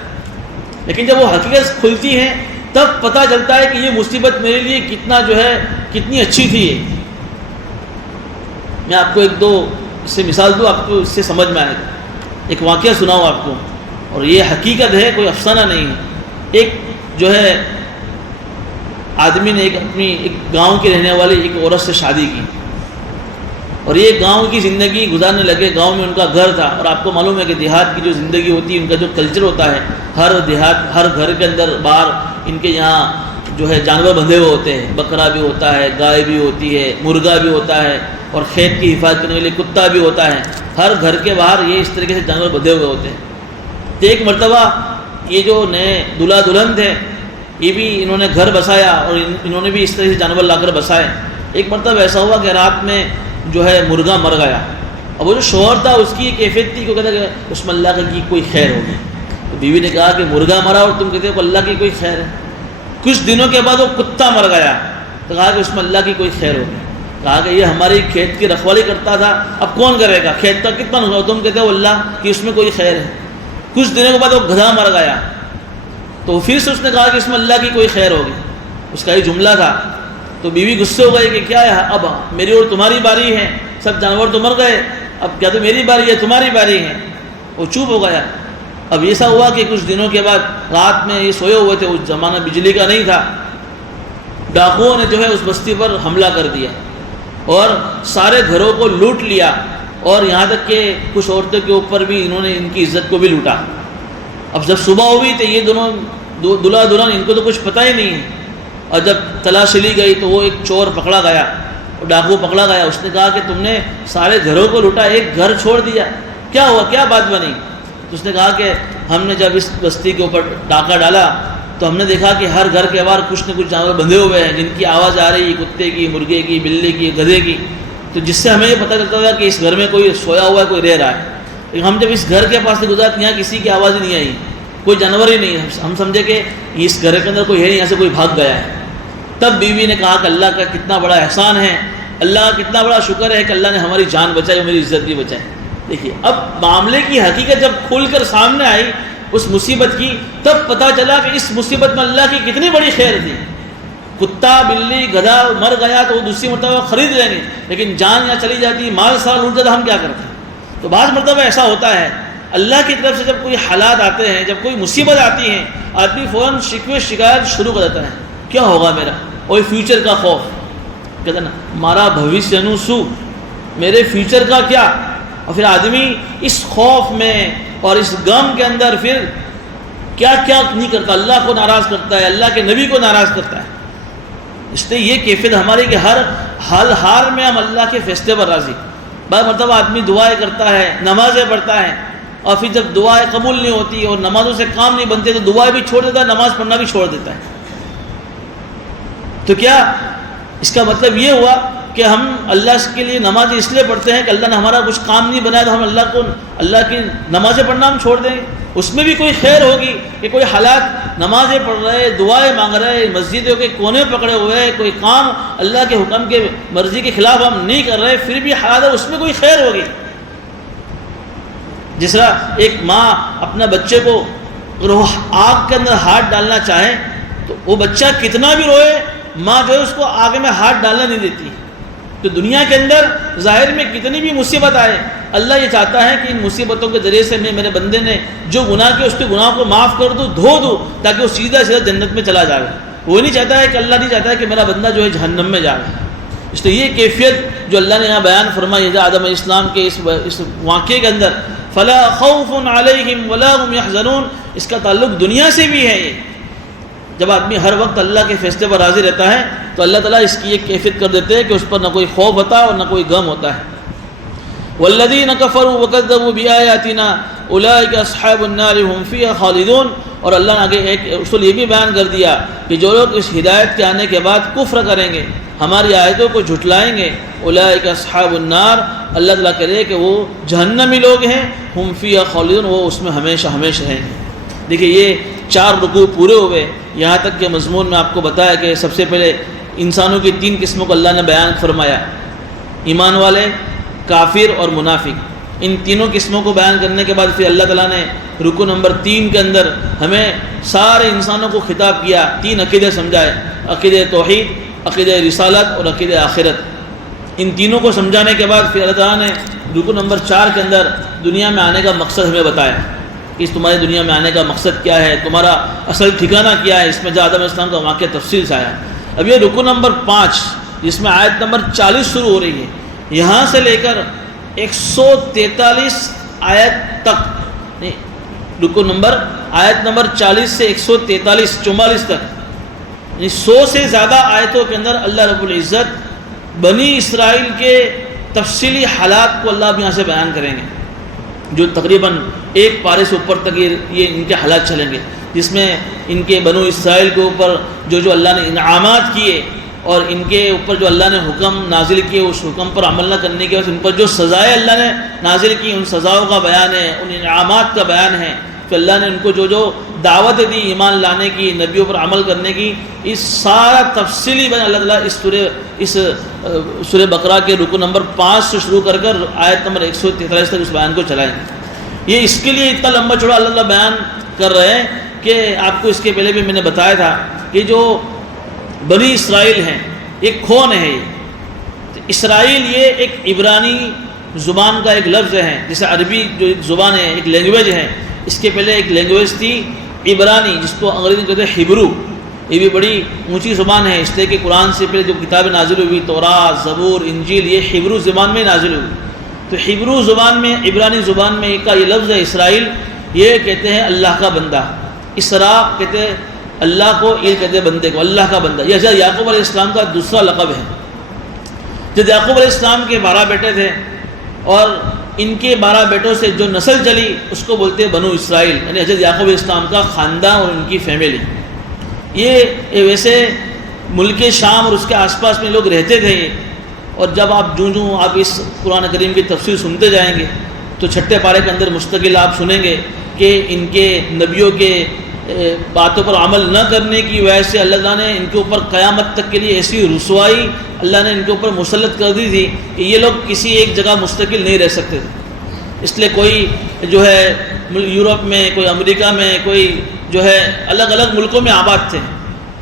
لیکن جب وہ حقیقت کھلتی ہے تب پتہ چلتا ہے کہ یہ مصیبت میرے لیے کتنی اچھی تھی۔ میں آپ کو ایک دو اس سے مثال دوں، آپ کو اس سے سمجھ میں آئے گا۔ ایک واقعہ سناؤں آپ کو، اور یہ حقیقت ہے، کوئی افسانہ نہیں ہے۔ ایک جو ہے آدمی نے ایک گاؤں کی رہنے والی ایک عورت سے شادی کی، اور یہ گاؤں کی زندگی گزارنے لگے۔ گاؤں میں ان کا گھر تھا، اور آپ کو معلوم ہے کہ دیہات کی جو زندگی ہوتی ہے، ان کا جو کلچر ہوتا ہے، ہر گھر کے اندر باہر ان کے یہاں جو ہے جانور بندھے ہوئے ہوتے ہیں، بکرا بھی ہوتا ہے، گائے بھی ہوتی ہے، مرغا بھی ہوتا ہے، اور کھیت کی حفاظت کرنے کے لیے کتا بھی ہوتا ہے۔ ہر گھر کے باہر یہ اس طریقے سے جانور بندھے ہوئے ہوتے ہیں۔ تو ایک مرتبہ یہ جو نئے دلہا دلہن تھے، یہ بھی انہوں نے گھر بسایا، اور انہوں نے بھی اس طرح سے جانور لا کر بسائے۔ ایک مرتبہ ایسا ہوا کہ رات میں جو ہے مرغا مر گیا، اب وہ جو شوہر تھا اس کی کیفیت تھی کہ کہتا کہ اس میں اللہ کی کوئی خیر ہوگی۔ تو بیوی نے کہا کہ مرغا مرا اور تم کہتے ہو کہ اللہ کی کوئی خیر ہے۔ کچھ دنوں کے بعد وہ کتا مر گیا، تو کہا کہ اس میں اللہ کی کوئی خیر ہوگی۔ کہا کہ یہ ہماری کھیت کی رکھوالی کرتا تھا، اب کون کرے گا، کھیت کا کتنا ہوگا، تم کہتے ہو اللہ کہ اس میں کوئی خیر ہے۔ کچھ دنوں کے بعد وہ گدھا مر گیا، تو پھر سے اس نے کہا کہ اس میں اللہ کی کوئی خیر ہوگی، اس کا یہ جملہ تھا۔ تو بیوی غصے ہو گئی کہ کیا ہے، اب میری اور تمہاری باری ہے، سب جانور تو مر گئے، اب کیا تو میری باری ہے تمہاری باری ہے۔ وہ چپ ہو گیا۔ اب ایسا ہوا کہ کچھ دنوں کے بعد رات میں یہ سوئے ہوئے تھے، اس زمانہ بجلی کا نہیں تھا، ڈاکوؤں نے جو ہے اس بستی پر حملہ کر دیا اور سارے گھروں کو لوٹ لیا، اور یہاں تک کہ کچھ عورتوں کے اوپر بھی انہوں نے ان کی عزت کو بھی لوٹا۔ اب جب صبح ہوئی تو یہ دونوں دلہا دلہن ان کو تو کچھ پتہ ہی نہیں ہے، اور جب تلاشی لی گئی تو وہ ایک چور پکڑا گیا، اور ڈاکو پکڑا گیا۔ اس نے کہا کہ تم نے سارے گھروں کو لوٹا، ایک گھر چھوڑ دیا، کیا ہوا، کیا بات بنی؟ تو اس نے کہا کہ ہم نے جب اس بستی کے اوپر ڈاکہ ڈالا تو ہم نے دیکھا کہ ہر گھر کے باہر کچھ نہ کچھ جانور بندھے ہوئے ہیں جن کی آواز آ رہی ہے، کتے کی، مرغے کی، بلی کی، گدھے کی۔ تو جس سے ہمیں یہ پتہ چلتا تھا کہ اس گھر میں کوئی سویا ہوا ہے، کوئی رہ رہا ہے. لیکن ہم جب اس گھر کے پاس سے گزرے یہاں کسی کی آواز ہی نہیں آئی، کوئی جانور ہی نہیں، ہم سمجھے کہ اس گھر کے اندر کوئی ہے نہیں، یہاں سے کوئی بھاگ گیا ہے. تب بیوی نے کہا کہ اللہ کا کتنا بڑا احسان ہے، اللہ کا کتنا بڑا شکر ہے کہ اللہ نے ہماری جان بچائی اور میری عزت بھی بچائی. دیکھیے اب معاملے کی حقیقت جب کھل کر سامنے آئی اس مصیبت کی، تب پتہ چلا کہ اس مصیبت میں اللہ کی کتنی بڑی خیر تھی. کتا بلی گدھا مر گیا تو وہ دوسری مرتبہ خرید لیں گے، لیکن جان یہاں چلی جاتی، مال سال اٹھ جاتا، ہم کیا کرتے ہیں؟ تو بعض مرتبہ ایسا ہوتا ہے اللہ کی طرف سے جب کوئی حالات آتے ہیں، جب کوئی مصیبت آتی ہے، آدمی فوراً شکوے شکایت شروع کر دیتا ہے، کیا ہوگا میرا، اور فیوچر کا خوف، کہتا ہے نا مارا بھوشیہ نو سو، میرے فیوچر کا کیا. اور پھر آدمی اس خوف میں اور اس غم کے اندر پھر کیا کیا نہیں کرتا، اللہ کو ناراض کرتا ہے، اللہ کے نبی کو ناراض کرتا ہے. اس لیے یہ کیفیت ہماری کہ ہر حال ہار میں ہم اللہ کے فیصلے پر راضی. بعض مرتبہ آدمی دعائیں کرتا ہے، نمازیں پڑھتا ہے، اور پھر جب دعائیں قبول نہیں ہوتی اور نمازوں سے کام نہیں بنتے تو دعائیں بھی چھوڑ دیتا ہے، نماز پڑھنا بھی چھوڑ دیتا ہے. تو کیا اس کا مطلب یہ ہوا کہ ہم اللہ کے لیے نماز اس لیے پڑھتے ہیں کہ اللہ نے ہمارا کچھ کام نہیں بنایا تو ہم اللہ کی نمازیں پڑھنا ہم چھوڑ دیں گے؟ اس میں بھی کوئی خیر ہوگی کہ کوئی حالات نمازیں پڑھ رہے، دعائیں مانگ رہے، مسجدوں کے کونے پکڑے ہوئے، کوئی کام اللہ کے حکم کے مرضی کے خلاف ہم نہیں کر رہے، پھر بھی حالات اس میں کوئی خیر ہوگی. جس طرح ایک ماں اپنا بچے کو اگر وہ آگ کے اندر ہاتھ ڈالنا چاہے تو وہ بچہ کتنا بھی روئے، ماں جو ہے اس کو آگ میں ہاتھ ڈالنا نہیں دیتی. تو دنیا کے اندر ظاہر میں کتنی بھی مصیبت آئے، اللہ یہ چاہتا ہے کہ ان مصیبتوں کے ذریعے سے میں میرے بندے نے جو گناہ کیا اس کے گناہ کو معاف کر دوں، دھو دوں، تاکہ وہ سیدھا سیدھا جنت میں چلا جائے. وہ نہیں چاہتا ہے کہ اللہ نہیں چاہتا ہے کہ میرا بندہ جو ہے جہنم میں جائے. اس لیے یہ کیفیت جو اللہ نے یہاں بیان فرمائی ہے آدم علیہ السلام کے اس واقعے کے اندر، فلا خوف علیہم ولا هم يحزنون، اس کا تعلق دنیا سے بھی ہے. یہ جب آدمی ہر وقت اللہ کے فیصلے پر راضی رہتا ہے تو اللہ تعالیٰ اس کی ایک کیفیت کر دیتے ہیں کہ اس پر نہ کوئی خوف ہوتا ہے اور نہ کوئی غم ہوتا ہے. والذین کفروا وکذبوا بآیاتنا اولئک اصحاب النار هم فیہا خالدون. اور اللہ نے آگے ایک اصول یہ بھی بیان کر دیا کہ جو لوگ اس ہدایت کے آنے کے بعد کفر کریں گے، ہماری آیتوں کو جھٹلائیں گے، اولئک اصحاب النار، اللہ تعالیٰ کرے کہ وہ جہنمی لوگ ہیں، هم فیہا خالدون، وہ اس میں ہمیشہ ہمیشہ رہیں گے. دیکھیے یہ 4 رکوع پورے ہوئے، یہاں تک کہ مضمون میں آپ کو بتایا کہ سب سے پہلے انسانوں کی 3 قسموں کو اللہ نے بیان فرمایا، ایمان والے، کافر اور منافق. ان تینوں قسموں کو بیان کرنے کے بعد پھر اللہ تعالیٰ نے رکوع نمبر 3 کے اندر ہمیں سارے انسانوں کو خطاب کیا، 3 عقیدے سمجھائے، عقیدہ توحید، عقیدہ رسالت اور عقیدہ آخرت. ان تینوں کو سمجھانے کے بعد پھر اللہ تعالیٰ نے رکوع نمبر 4 کے اندر دنیا میں آنے کا مقصد ہمیں بتایا کہ تمہارے دنیا میں آنے کا مقصد کیا ہے، تمہارا اصل ٹھکانہ کیا ہے. اس میں جو آدم علیہ السلام کا واقعہ تفصیل سے آیا. اب یہ رکوع نمبر 5 جس میں آیت نمبر 40 شروع ہو رہی ہے، یہاں سے لے کر 143 آیت تک، رکوع نمبر آیت نمبر 40 سے 143 44 تک، 100 سے زیادہ آیتوں کے اندر اللہ رب العزت بنی اسرائیل کے تفصیلی حالات کو اللہ یہاں سے بیان کریں گے، جو تقریباً 1 پارے سے اوپر تک یہ ان کے حالات چلیں گے، جس میں ان کے بنو اسرائیل کے اوپر جو اللہ نے انعامات کیے اور ان کے اوپر جو اللہ نے حکم نازل کیے اس حکم پر عمل نہ کرنے کے بعد ان پر جو سزائیں اللہ نے نازل کی ان سزاؤں کا بیان ہے، ان انعامات کا بیان ہے. کہ اللہ نے ان کو جو دعوت دی ایمان لانے کی، نبیوں پر عمل کرنے کی، اس سارا تفصیلی بیان اللہ تعالیٰ اس سورہ بقرہ کے رکوع نمبر 5 سے شروع کر کر آیت نمبر 143 تک اس بیان کو چلائیں گے. یہ اس کے لیے اتنا لمبا چوڑا اللہ تعالیٰ بیان کر رہے ہیں کہ آپ کو اس کے پہلے بھی میں نے بتایا تھا کہ جو بنی اسرائیل ہیں یہ کون ہے. یہ اسرائیل یہ ایک عبرانی زبان کا ایک لفظ ہے، جیسے عربی جو ایک زبان ہے، ایک لینگویج ہے، اس کے پہلے ایک لینگویج تھی عبرانی جس کو انگریزی میں کہتے ہیں ہیبرو. یہ بھی بڑی اونچی زبان ہے، اس لیے کہ قرآن سے پہلے جو کتابیں نازل ہوئی، تورات، زبور، انجیل، یہ ہیبرو زبان میں نازل ہوئی. تو ہیبرو زبان میں، عبرانی زبان میں کا یہ لفظ ہے اسرائیل. یہ کہتے ہیں اللہ کا بندہ. اسرا کہتے ہیں اللہ کو، یہ کہتے ہیں بندے کو، اللہ کا بندہ. یہ حضرت یعقوب علیہ السلام کا دوسرا لقب ہے. جب یعقوب علیہ السلام کے 12 بیٹے تھے اور ان کے 12 بیٹوں سے جو نسل چلی اس کو بولتے ہیں بنو اسرائیل، یعنی حضرت یعقوب علیہ السلام کا خاندان اور ان کی فیملی. یہ ویسے ملک شام اور اس کے آس پاس میں لوگ رہتے تھے، اور جب آپ جوں آپ اس قرآن کریم کی تفسیر سنتے جائیں گے تو چھٹے پارے کے اندر مستقل آپ سنیں گے کہ ان کے نبیوں کے باتوں پر عمل نہ کرنے کی وجہ سے اللہ تعالیٰ نے ان کے اوپر قیامت تک کے لیے ایسی رسوائی اللہ نے ان کے اوپر مسلط کر دی تھی کہ یہ لوگ کسی ایک جگہ مستقل نہیں رہ سکتے تھے. اس لیے کوئی جو ہے یورپ میں، کوئی امریکہ میں، کوئی جو ہے الگ الگ ملکوں میں آباد تھے.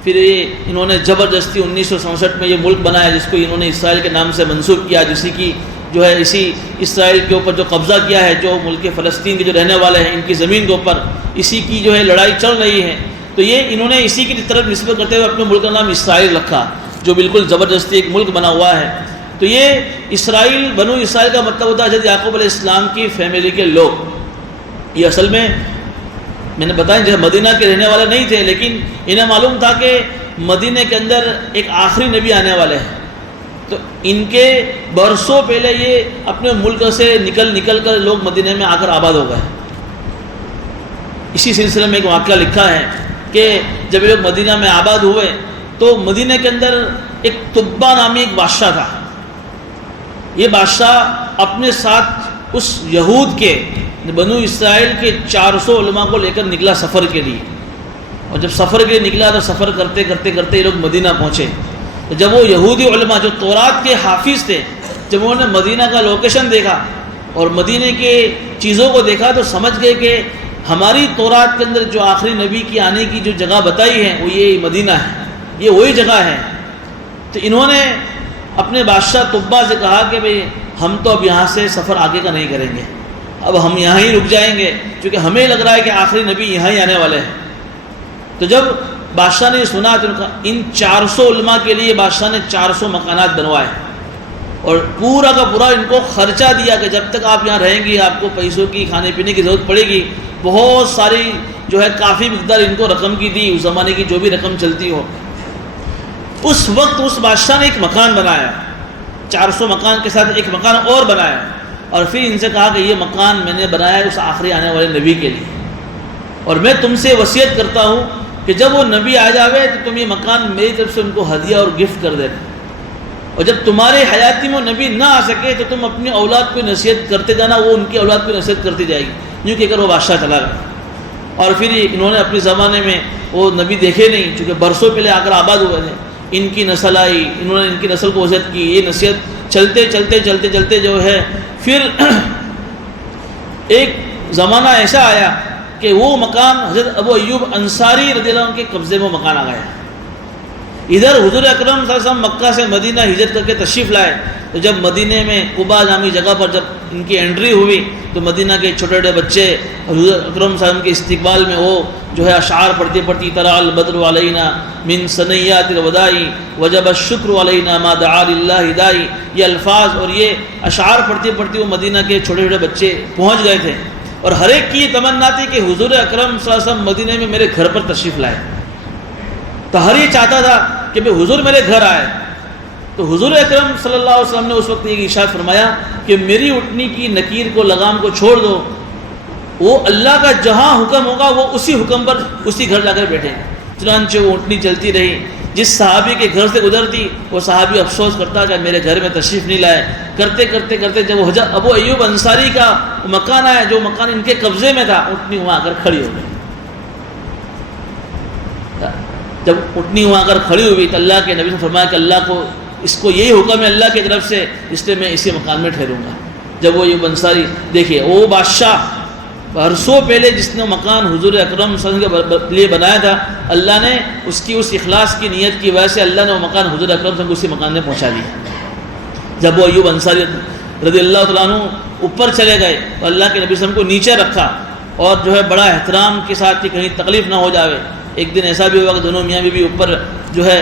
پھر یہ انہوں نے زبردستی 1967 میں یہ ملک بنایا جس کو انہوں نے اسرائیل کے نام سے منسوب کیا، جسی کی جو ہے اسی اسرائیل کے اوپر جو قبضہ کیا ہے، جو ملک فلسطین کے جو رہنے والے ہیں ان کی زمین کے اوپر اسی کی جو ہے لڑائی چل رہی ہے. تو یہ انہوں نے اسی کی طرف نسبت کرتے ہوئے اپنے ملک کا نام اسرائیل رکھا، جو بالکل زبردستی ایک ملک بنا ہوا ہے. تو یہ اسرائیل، بنو اسرائیل کا مطلب ہوتا ہے حضرت یعقوب علیہ السلام کی فیملی کے لوگ. یہ اصل میں نے بتایا جو مدینہ کے رہنے والے نہیں تھے، لیکن انہیں معلوم تھا کہ مدینہ کے اندر ایک آخری نبی آنے والے ہیں. تو ان کے برسوں پہلے یہ اپنے ملک سے نکل کر لوگ مدینہ میں آ کر آباد ہو گئے. اسی سلسلے میں ایک واقعہ لکھا ہے کہ جب یہ لوگ مدینہ میں آباد ہوئے تو مدینہ کے اندر ایک طبہ نامی ایک بادشاہ تھا. یہ بادشاہ اپنے ساتھ اس یہود کے بنو اسرائیل کے 400 علماء کو لے کر نکلا سفر کے لیے. اور جب سفر کے لیے نکلا تو سفر کرتے یہ لوگ مدینہ پہنچے. تو جب وہ یہودی علماء جو تورات کے حافظ تھے، جب انہوں نے مدینہ کا لوکیشن دیکھا اور مدینہ کے چیزوں کو دیکھا تو سمجھ گئے کہ ہماری تورات کے اندر جو آخری نبی کی آنے کی جو جگہ بتائی ہے وہ یہ مدینہ ہے، یہ وہی جگہ ہے. تو انہوں نے اپنے بادشاہ طبہ سے کہا کہ بھئی ہم تو اب یہاں سے سفر آگے کا نہیں کریں گے، اب ہم یہاں ہی رک جائیں گے کیونکہ ہمیں لگ رہا ہے کہ آخری نبی یہاں ہی آنے والے ہیں. تو جب بادشاہ نے سنا تو ان 400 علماء کے لیے بادشاہ نے 400 مکانات بنوائے اور پورا کا پورا ان کو خرچہ دیا کہ جب تک آپ یہاں رہیں گی آپ کو پیسوں کی، کھانے پینے کی ضرورت پڑے گی. بہت ساری جو ہے کافی مقدار ان کو رقم کی دی، اس زمانے کی جو بھی رقم چلتی ہو. اس وقت اس بادشاہ نے ایک مکان بنایا، 400 مکان کے ساتھ ایک مکان اور بنایا اور پھر ان سے کہا کہ یہ مکان میں نے بنایا ہے اس آخری آنے والے نبی کے لیے، اور میں تم سے وصیت کرتا ہوں کہ جب وہ نبی آ جاوے تو تم یہ مکان میری طرف سے ان کو ہدیہ اور گفٹ کر دینا، اور جب تمہارے حیاتی میں وہ نبی نہ آ سکے تو تم اپنی اولاد کو نصیحت کرتے جانا، وہ ان کی اولاد کو نصیحت کرتی جائے گی. یوں کہ اگر وہ بادشاہ چلا گیا. اور پھر انہوں نے اپنے زمانے میں وہ نبی دیکھے نہیں چونکہ برسوں پہلے آ کر آباد ہوئے تھے. ان کی نسل آئی، انہوں نے ان کی نسل کو وصیت کی، یہ نصیحت چلتے جو ہے پھر ایک زمانہ ایسا آیا کہ وہ مکان حضرت ابو ایوب انصاری رضی اللہ عنہ کے قبضے میں مکان آ گیا. ادھر حضور اکرم صلی اللہ علیہ وسلم مکہ سے مدینہ ہجرت کر کے تشریف لائے تو جب مدینہ میں قباء نامی جگہ پر جب ان کی انٹری ہوئی تو مدینہ کے چھوٹے چھوٹے بچے حضور اکرم صلی اللہ علیہ وسلم کے استقبال میں وہ جو ہے اشعار پڑھتی طلع البدر علینا من ثنیات الوداع وجب الشکر علینا ما دعا للہ داعی. یہ الفاظ اور یہ اشعار پڑھتی وہ مدینہ کے چھوٹے چھوٹے بچے پہنچ گئے تھے اور ہر ایک کی یہ تمنا تھی کہ حضور اکرم صلی اللہ علیہ وسلم مدینہ میں میرے گھر پر تشریف لائے. تو ہر یہ چاہتا تھا کہ بھئی حضور میرے گھر آئے. تو حضور اکرم صلی اللہ علیہ وسلم نے اس وقت یہ ارشاد فرمایا کہ میری اٹھنی کی نکیر کو لگام کو چھوڑ دو، وہ اللہ کا جہاں حکم ہوگا وہ اسی حکم پر اسی گھر جا کر بیٹھے. چنانچہ وہ اٹھنی چلتی رہی، جس صحابی کے گھر سے گزرتی وہ صحابی افسوس کرتا کہ میرے گھر میں تشریف نہیں لائے. کرتے جب حضرت ابو ایوب انصاری کا مکان آیا جو مکان ان کے قبضے میں تھا، اٹھنی وہاں آ کر کھڑی ہو گئی. جب اٹھنی وہاں کر کھڑی ہوئی تو اللہ کے نبی نے فرمایا کہ اللہ کو اس کو یہی حکم ہے اللہ کی طرف سے، اس لیے میں اسی مکان میں ٹھہروں گا. جب وہ ایوب انصاری دیکھیے وہ بادشاہ برسوں پہلے جس نے مکان حضور اکرم صلی اللہ علیہ وسلم کے لیے بنایا تھا، اللہ نے اس کی اس اخلاص کی نیت کی وجہ سے اللہ نے وہ مکان حضور اکرم صلی اللہ علیہ وسلم کو اسی مکان میں پہنچا دیا. جب وہ ایوب انصاری رضی اللہ تعالیٰ عنہ اوپر چلے گئے تو اللہ کے نبی صلی اللہ علیہ وسلم کو نیچے رکھا اور جو ہے بڑا احترام کے ساتھ کہ کہیں تکلیف نہ ہو جاوے. ایک دن ایسا بھی ہوا کہ دونوں میاں بیوی اوپر جو ہے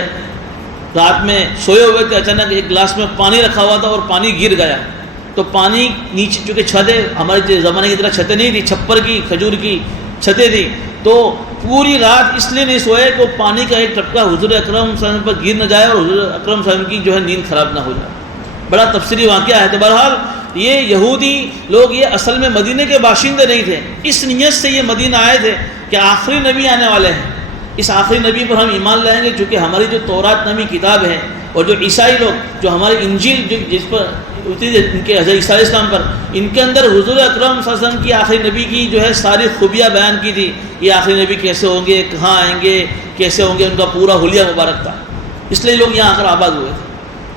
رات میں سوئے ہوئے تھے، اچانک ایک گلاس میں پانی رکھا ہوا تھا اور پانی گر گیا. تو پانی نیچے چونکہ چھتیں ہمارے زمانے کی طرح چھتیں نہیں تھی، چھپر کی کھجور کی چھتیں تھی، تو پوری رات اس لیے نہیں سوئے کہ پانی کا ایک ٹپکا حضور اکرم صلی اللہ علیہ وسلم پر گر نہ جائے اور حضور اکرم صلی اللہ علیہ وسلم کی جو ہے نیند خراب نہ ہو جائے. بڑا تفصیلی واقعہ ہے. تو بہرحال یہ یہودی لوگ یہ اصل میں مدینے کے باشندے نہیں تھے، اس نیت سے یہ مدینہ آئے تھے کہ آخری نبی آنے والے ہیں، اس آخری نبی پر ہم ایمان لائیں گے. چونکہ ہماری جو تورات نامی کتاب ہے اور جو عیسائی لوگ جو ہمارے انجیل جس پر اتری ان کے حضرت عیسیٰ علیہ السلام پر، ان کے اندر حضور اکرم صلی اللہ علیہ وسلم کی آخری نبی کی جو ہے ساری خوبیاں بیان کی تھی، یہ آخری نبی کیسے ہوں گے، کہاں آئیں گے، کیسے ہوں گے، ان کا پورا حلیہ مبارک تھا، اس لیے لوگ یہاں آ کر آباد ہوئے تھے۔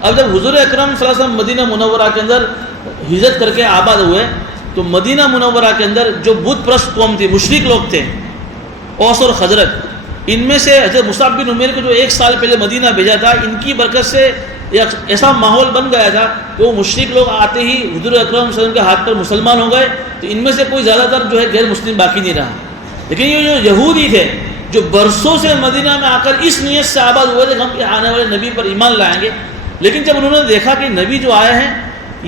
اب جب حضور اکرم صلی اللہ علیہ وسلم مدینہ منورہ کے اندر ہجرت کر کے آباد ہوئے تو مدینہ منورہ کے اندر جو بت پرست قوم تھی، مشرک لوگ تھے، اوس اور خزرج، ان میں سے حضرت مصعب بن عمیر کو جو 1 سال پہلے مدینہ بھیجا تھا، ان کی برکت سے ایک ایسا ماحول بن گیا تھا کہ وہ مشرک لوگ آتے ہی حضور اکرم صلی اللہ علیہ وسلم کے ہاتھ پر مسلمان ہو گئے، تو ان میں سے کوئی زیادہ تر جو ہے غیر مسلم باقی نہیں رہا۔ لیکن یہ جو یہودی تھے جو برسوں سے مدینہ میں آ کر اس نیت سے آباد ہوئے تھے کہ ہم آنے والے نبی پر ایمان لائیں گے، لیکن جب انہوں نے دیکھا کہ نبی جو آئے ہیں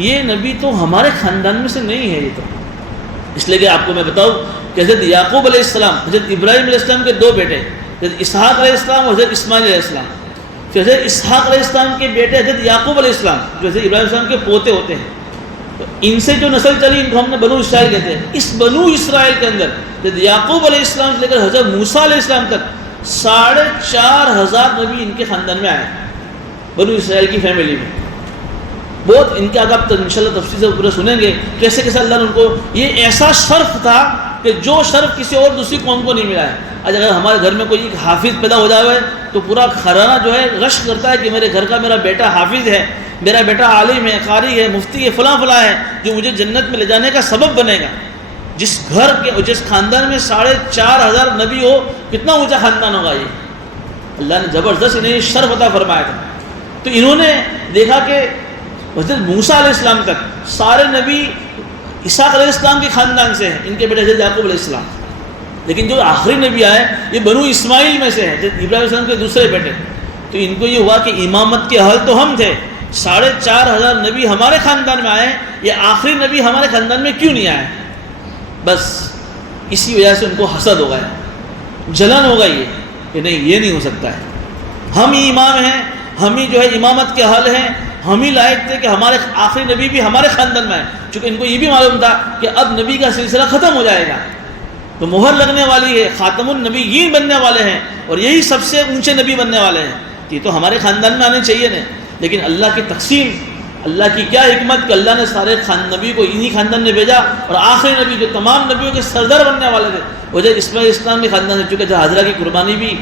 یہ نبی تو ہمارے خاندان میں سے نہیں ہے، یہ تو اس لیے کہ آپ کو میں بتاؤں کہ حضرت یعقوب علیہ السلام، حضرت ابراہیم علیہ السلام کے 2 بیٹے، حضرت اسحاق علیہ السلام اور حضرت اسماعیل علیہ السلام، پھر حضرت اسحاق علیہ السلام کے بیٹے حضرت یعقوب علیہ السلام جو حضرت ابراہیم علیہ السلام کے پوتے ہوتے ہیں، تو ان سے جو نسل چلی ان کو ہم نے بنو اسرائیل کہتے ہیں۔ اس بنو اسرائیل کے اندر حضرت یعقوب علیہ السلام سے لے کر حضرت موسیٰ علیہ السلام تک 4,500 نبی ان کے خاندان میں آئے، بنو اسرائیل کی فیملی میں۔ بہت ان کے آگے آپ انشاءاللہ تفصیل سے پورے سنیں گے کیسے کیسے اللہ نے ان کو، یہ ایسا شرف تھا کہ جو شرف کسی اور دوسری قوم کو نہیں ملا ہے۔ آج اگر ہمارے گھر میں کوئی ایک حافظ پیدا ہو جائے تو پورا گھرانہ جو ہے رش کرتا ہے کہ میرے گھر کا میرا بیٹا حافظ ہے، میرا بیٹا عالم ہے، قاری ہے، مفتی ہے، فلاں فلاں ہے، جو مجھے جنت میں لے جانے کا سبب بنے گا۔ جس گھر کے جس خاندان میں 4,500 نبی ہو، کتنا اونچا خاندان ہوگا یہ، اللہ نے زبردست انہیں شرف عطا فرمایا تھا۔ تو انہوں نے دیکھا کہ حضرت موسیٰ علیہ السلام تک سارے نبی اسحاق علیہ السلام کے خاندان سے ہیں، ان کے بیٹے حضرت یعقوب علیہ السلام، لیکن جو آخری نبی آئے یہ بنو اسماعیل میں سے ہیں، حضرت ابراہیم علیہ السلام کے دوسرے بیٹے۔ تو ان کو یہ ہوا کہ امامت کے اہل تو ہم تھے، 4,500 نبی ہمارے خاندان میں آئے، یہ آخری نبی ہمارے خاندان میں کیوں نہیں آئے؟ بس اسی وجہ سے ان کو حسد ہو گیا، جلن ہو گئی کہ نہیں یہ نہیں ہو سکتا ہے، ہم ہی امام ہیں، ہم ہی جو ہے امامت کے اہل ہیں، ہم ہی لائق تھے کہ ہمارے آخری نبی بھی ہمارے خاندان میں آئے، چونکہ ان کو یہ بھی معلوم تھا کہ اب نبی کا سلسلہ ختم ہو جائے گا، تو مہر لگنے والی ہے، خاتم النبیین بننے والے ہیں اور یہی سب سے اونچے نبی بننے والے ہیں، یہ تو ہمارے خاندان میں آنے چاہیے نا۔ لیکن اللہ کی تقسیم، اللہ کی کیا حکمت کہ اللہ نے سارے نبی کو انہی خاندان میں بھیجا، اور آخری نبی جو تمام نبیوں کے سردار بننے والے تھے وہ جو اسماعیل اسلام کے خاندان سے، چونکہ حاضرہ کی قربانی بھی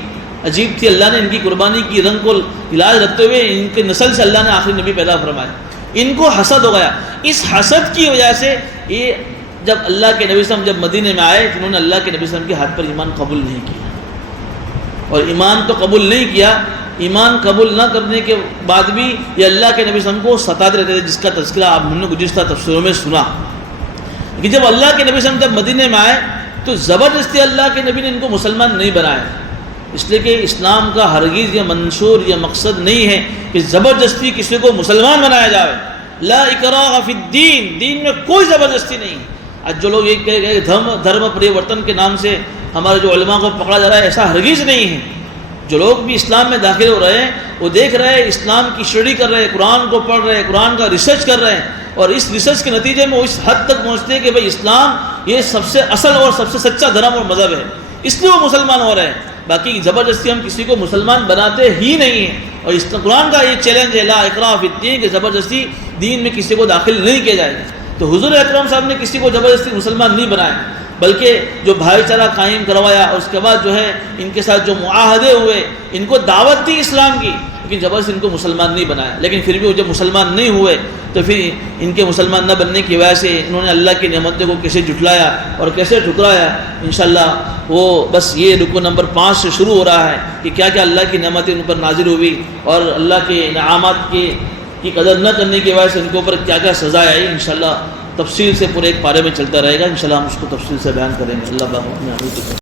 عجیب تھی، اللہ نے ان کی قربانی کی رنگ کو علاج رکھتے ہوئے ان کے نسل سے اللہ نے آخری نبی پیدا فرمایا۔ ان کو حسد ہو گیا، اس حسد کی وجہ سے یہ جب اللہ کے نبی صلی اللہ علیہ وسلم جب مدینے میں آئے، انہوں نے اللہ کے نبی صلی اللہ علیہ وسلم کے ہاتھ پر ایمان قبول نہیں کیا، اور ایمان تو قبول نہیں کیا، ایمان قبول نہ کرنے کے بعد بھی یہ اللہ کے نبی صلی اللہ علیہ وسلم کو ستاتے رہتے تھے، جس کا تذکرہ آپ ہم نے گزشتہ تفسیروں میں سنا۔ کہ جب اللہ کے نبی صلی اللہ علیہ وسلم جب مدینے میں آئے تو زبردستی اللہ کے نبی نے ان کو مسلمان نہیں بنایا، اس لیے کہ اسلام کا ہرگز یہ منشور یہ مقصد نہیں ہے کہ زبردستی کسی کو مسلمان بنایا جائے، لا اکراہ فی الدین، دین میں کوئی زبردستی نہیں۔ آج جو لوگ یہ کہہ گئے دھرم پریورتن کے نام سے ہمارے جو علماء کو پکڑا جا رہا ہے، ایسا ہرگز نہیں ہے۔ جو لوگ بھی اسلام میں داخل ہو رہے ہیں وہ دیکھ رہے ہیں، اسلام کی اسٹڈی کر رہے ہیں، قرآن کو پڑھ رہے ہیں، قرآن کا ریسرچ کر رہے ہیں، اور اس ریسرچ کے نتیجے میں وہ اس حد تک پہنچتے ہیں کہ بھئی اسلام یہ سب سے اصل اور سب سے سچا دھرم اور مذہب ہے، اس لیے وہ مسلمان ہو رہے ہیں۔ باقی زبردستی ہم کسی کو مسلمان بناتے ہی نہیں ہیں، اور اس قرآن کا یہ چیلنج ہے لا اکراہ فی الدین، کہ زبردستی دین میں کسی کو داخل نہیں کیا جائے گا۔ تو حضور اکرم صاحب نے کسی کو زبردستی مسلمان نہیں بنایا، بلکہ جو بھائی چارہ قائم کروایا، اور اس کے بعد جو ہے ان کے ساتھ جو معاہدے ہوئے، ان کو دعوت دی اسلام کی، لیکن زبردستی ان کو مسلمان نہیں بنایا۔ لیکن پھر بھی وہ جب مسلمان نہیں ہوئے تو پھر ان کے مسلمان نہ بننے کی وجہ سے انہوں نے اللہ کی نعمتوں کو کیسے جھٹلایا اور کیسے ٹھکرایا، انشاءاللہ وہ بس یہ رکوع نمبر 5 سے شروع ہو رہا ہے کہ کیا کیا اللہ کی نعمتیں ان پر نازل ہوئی، اور اللہ کے انعامات کی قدر نہ کرنے کی وجہ سے ان کے اوپر کیا کیا سزا آئی۔ انشاءاللہ تفصیل سے پورے ایک پارے میں چلتا رہے گا، انشاءاللہ ہم اس کو تفصیل سے بیان کریں گے۔ اللہ